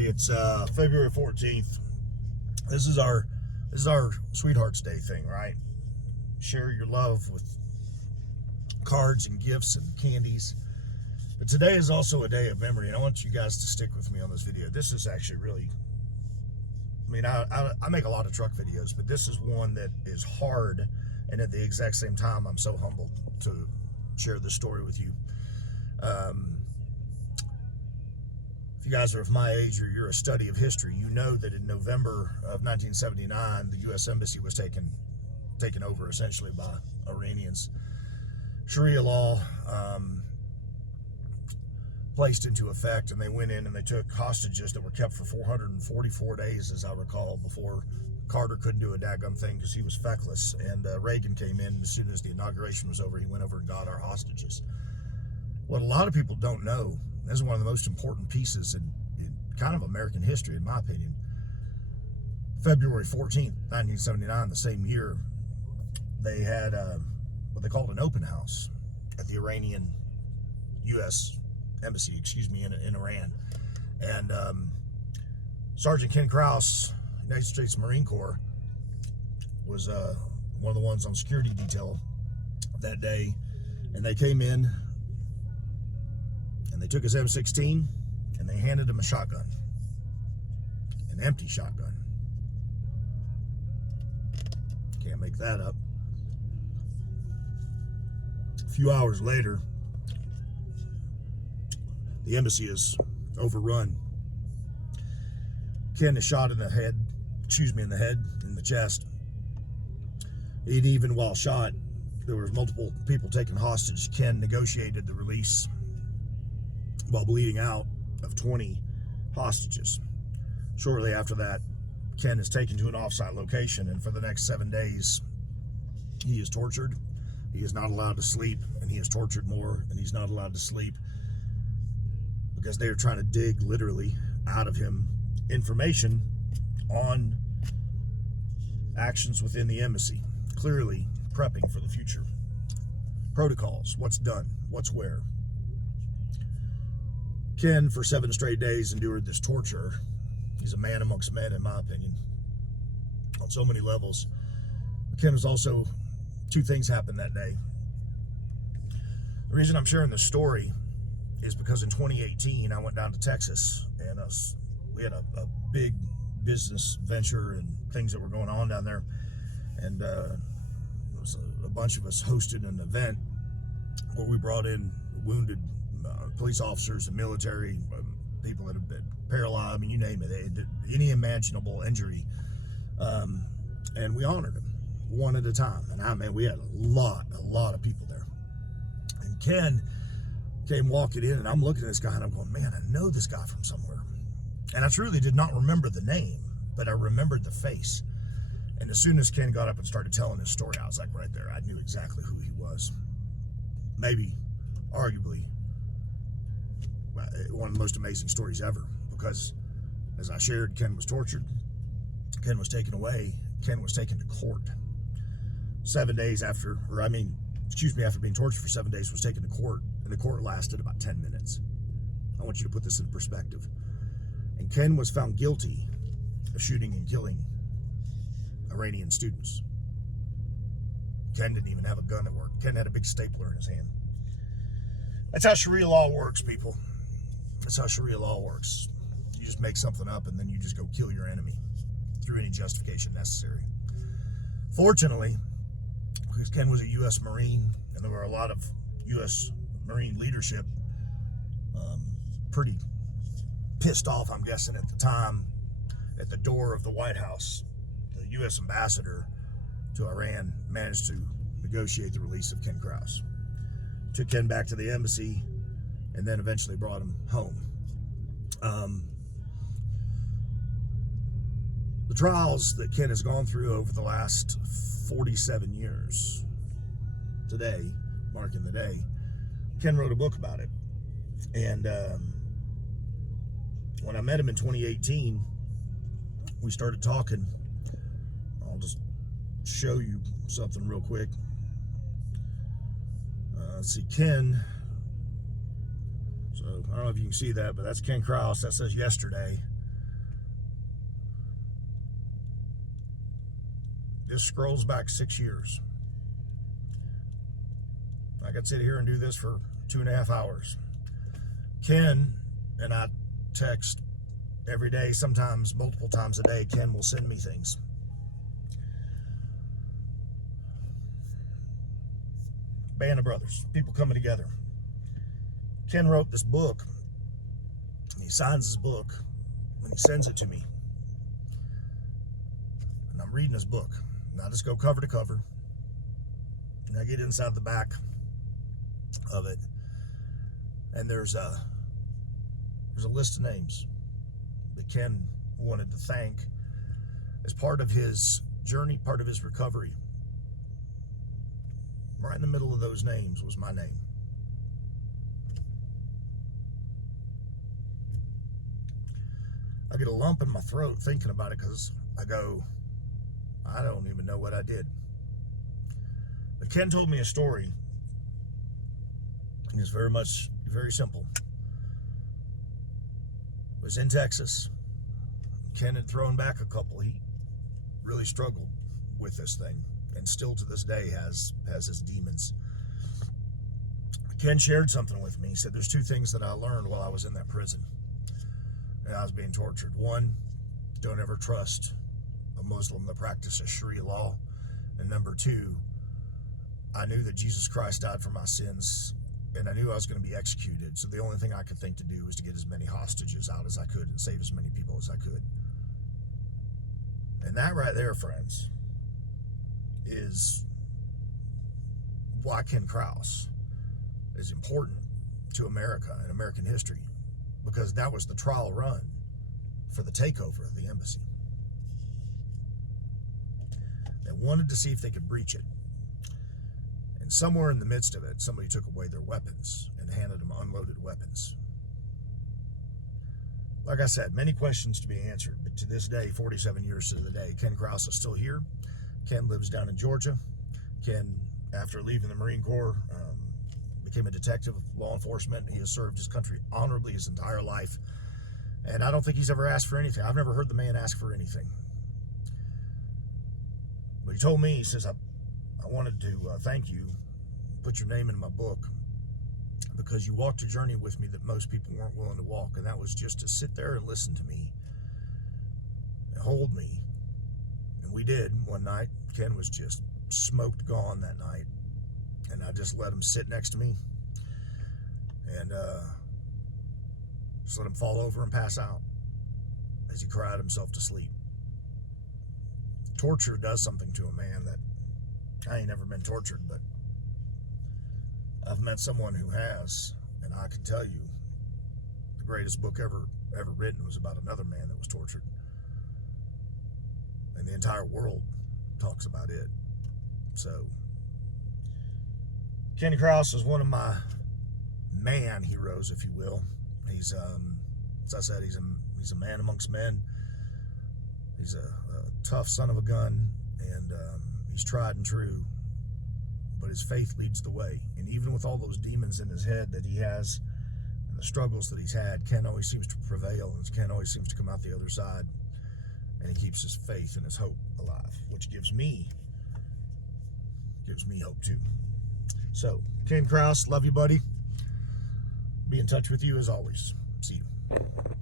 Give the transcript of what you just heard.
Alrighty, it's February 14th. This is our Sweethearts Day thing, right? Share your love with cards and gifts and candies. But today is also a day of memory, and I want you guys to stick with me on this video. This is actually really, I make a lot of truck videos, but this is one that is hard, and at the exact same time, I'm so humbled to share this story with you. If you guys are of my age or you're a study of history, you know that in November of 1979, the U.S. Embassy was taken over essentially by Iranians. Sharia law placed into effect, and they went in and they took hostages that were kept for 444 days, as I recall, before Carter couldn't do a daggum thing because he was feckless. And Reagan came in, and as soon as the inauguration was over, he went over and got our hostages. What a lot of people don't know, this is one of the most important pieces in kind of American history, in my opinion. February 14th, 1979, the same year, they had what they called an open house at the Iranian U.S. Embassy, in Iran. And Sergeant Ken Krause, United States Marine Corps, was one of the ones on security detail that day. And they came in, and they took his M16 and they handed him a shotgun, an empty shotgun. Can't make that up. A few hours later, the embassy is overrun. Ken is shot in the head, in the chest. And even while shot, there were multiple people taken hostage. Ken negotiated the release while bleeding out of 20 hostages. Shortly after that, Ken is taken to an off-site location, and for the next 7 days, he is tortured. He is not allowed to sleep, and he is tortured more, and he's not allowed to sleep because they are trying to dig literally out of him information on actions within the embassy, clearly prepping for the future. Protocols, what's done, what's where. Ken, for 7 straight days, endured this torture. He's a man amongst men, in my opinion, on so many levels. Ken was also, 2 things happened that day. The reason I'm sharing this story is because in 2018, I went down to Texas, and we had a big business venture and things that were going on down there. And it was a bunch of us hosted an event where we brought in wounded police officers and military people that have been paralyzed, you name it, any imaginable injury. And we honored them one at a time. And we had a lot of people there. And Ken came walking in, and I'm looking at this guy, and I'm going, man, I know this guy from somewhere. And I truly did not remember the name, but I remembered the face. And as soon as Ken got up and started telling his story, I was like, right there, I knew exactly who he was. Maybe, arguably, one of the most amazing stories ever, because as I shared, Ken was tortured, Ken was taken away, Ken was taken to court. 7 days after, after being tortured for 7 days, was taken to court, and the court lasted about 10 minutes. I want you to put this in perspective. And Ken was found guilty of shooting and killing Iranian students. Ken didn't even have a gun at work. Ken had a big stapler in his hand. That's how Sharia law works, people. That's how Sharia law works. You just make something up, and then you just go kill your enemy through any justification necessary. Fortunately, because Ken was a U.S. Marine, and there were a lot of U.S. Marine leadership pretty pissed off, I'm guessing, at the time, at the door of the White House, the U.S. ambassador to Iran managed to negotiate the release of Ken Krause. Took Ken back to the embassy, and then eventually brought him home. The trials that Ken has gone through over the last 47 years, today, marking the day, Ken wrote a book about it. And when I met him in 2018, we started talking. I'll just show you something real quick. Let's see, Ken. So I don't know if you can see that, but that's Ken Krause. That says yesterday. This scrolls back 6 years. I could sit here and do this for 2.5 hours. Ken and I text every day, sometimes multiple times a day. Ken will send me things. Band of brothers, people coming together. Ken wrote this book. He signs his book and he sends it to me. And I'm reading his book. And I just go cover to cover. And I get inside the back of it. And there's a list of names that Ken wanted to thank as part of his journey, part of his recovery. Right in the middle of those names was my name. I get a lump in my throat thinking about it because I go, I don't even know what I did. But Ken told me a story. It's very simple. It was in Texas. Ken had thrown back a couple. He really struggled with this thing, and still to this day has his demons. Ken shared something with me. He said, there's 2 things that I learned while I was in that prison and I was being tortured. 1, don't ever trust a Muslim that practices Sharia law. And number 2, I knew that Jesus Christ died for my sins, and I knew I was going to be executed. So the only thing I could think to do was to get as many hostages out as I could and save as many people as I could. And that right there, friends, is why Ken Krause is important to America and American history, because that was the trial run for the takeover of the embassy. They wanted to see if they could breach it. And somewhere in the midst of it, somebody took away their weapons and handed them unloaded weapons. Like I said, many questions to be answered, but to this day, 47 years to the day, Ken Krause is still here. Ken lives down in Georgia. Ken, after leaving the Marine Corps, became a detective of law enforcement. He has served his country honorably his entire life. And I don't think he's ever asked for anything. I've never heard the man ask for anything. But he told me, he says, I wanted to thank you, put your name in my book, because you walked a journey with me that most people weren't willing to walk. And that was just to sit there and listen to me and hold me. And we did one night. Ken was just smoked gone that night. And I just let him sit next to me and just let him fall over and pass out as he cried himself to sleep. Torture does something to a man that I ain't never been tortured, but I've met someone who has, and I can tell you the greatest book ever written was about another man that was tortured. And the entire world talks about it. So Ken Krause is one of my man heroes, if you will. He's, as I said, he's a man amongst men. He's a tough son of a gun, and he's tried and true. But his faith leads the way. And even with all those demons in his head that he has, and the struggles that he's had, Ken always seems to prevail, and Ken always seems to come out the other side. And he keeps his faith and his hope alive, which gives me hope too. So, Ken Krause, love you, buddy. Be in touch with you as always. See you.